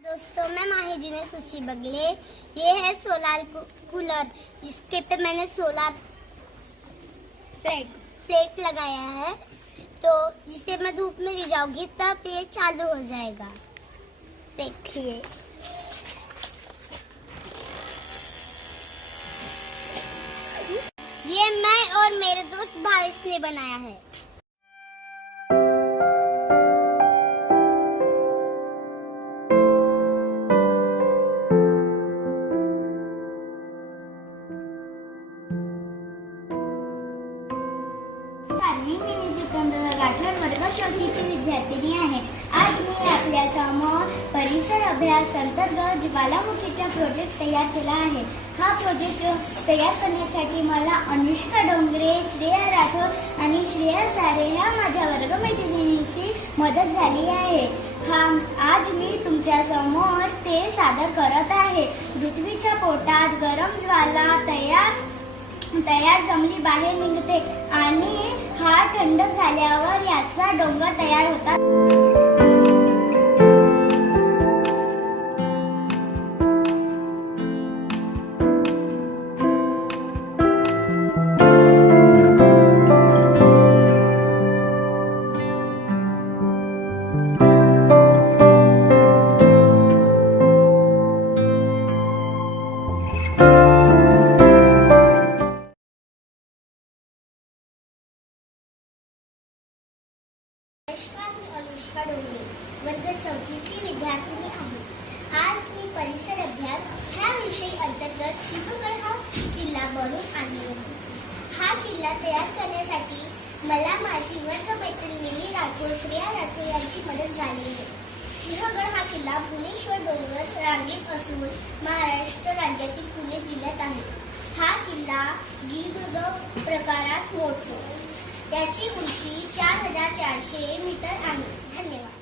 दोस्तों मैं माहिदी ने सूची बगले। ये है सोलार कूलर। इसके पे मैंने सोलार प्लेट प्लेट लगाया है। तो इसे मैं धूप में ले जाऊँगी तब ये चालू हो जाएगा। देखिए। ये मैं और मेरे दोस्त भावेश ने बनाया है। जितेंद्र वर्ग चौथीची विद्यार्थिनी आहे आज मी आपल्यासमोर परिसर अभ्यास अंतर्गत ज्वालामुखीचा प्रोजेक्ट तयार केला आहे. हा प्रोजेक्ट तयार करण्यासाठी मला अनुष्का डोंगरे श्रेया राठोड आणि श्रेया सारे ह्या माझ्या वर्गमैत्रिणींची मदत झाली आहे. हा आज मी तुमच्यासमोर ते सादर करत आहे. पृथ्वीच्या पोटात गरम ज्वाला तयार तयार जमली बाहेर निघते आणि हा थंड झाल्यावर याचा डोंगर तयार होतात. चौथीची आहे. आज मी परिसर अभ्यास ह्या विषयी अंतर्गत सिंहगड हा किल्ला बनवून आणलो होता हा किल्ला तयार करण्यासाठी मला माझी वर्ग मैत्रिणी राठोड श्रेया राठोड यांची मदत झाली आहे. सिंहगड हा किल्ला भुवनेश्वर डोंगर रांगेत असून महाराष्ट्र राज्यातील पुणे जिल्ह्यात आहे. हा किल्ला गिरिदुर्ग प्रकारात मोठो त्याची उंची चार हजार चारशे मीटर आहे. धन्यवाद.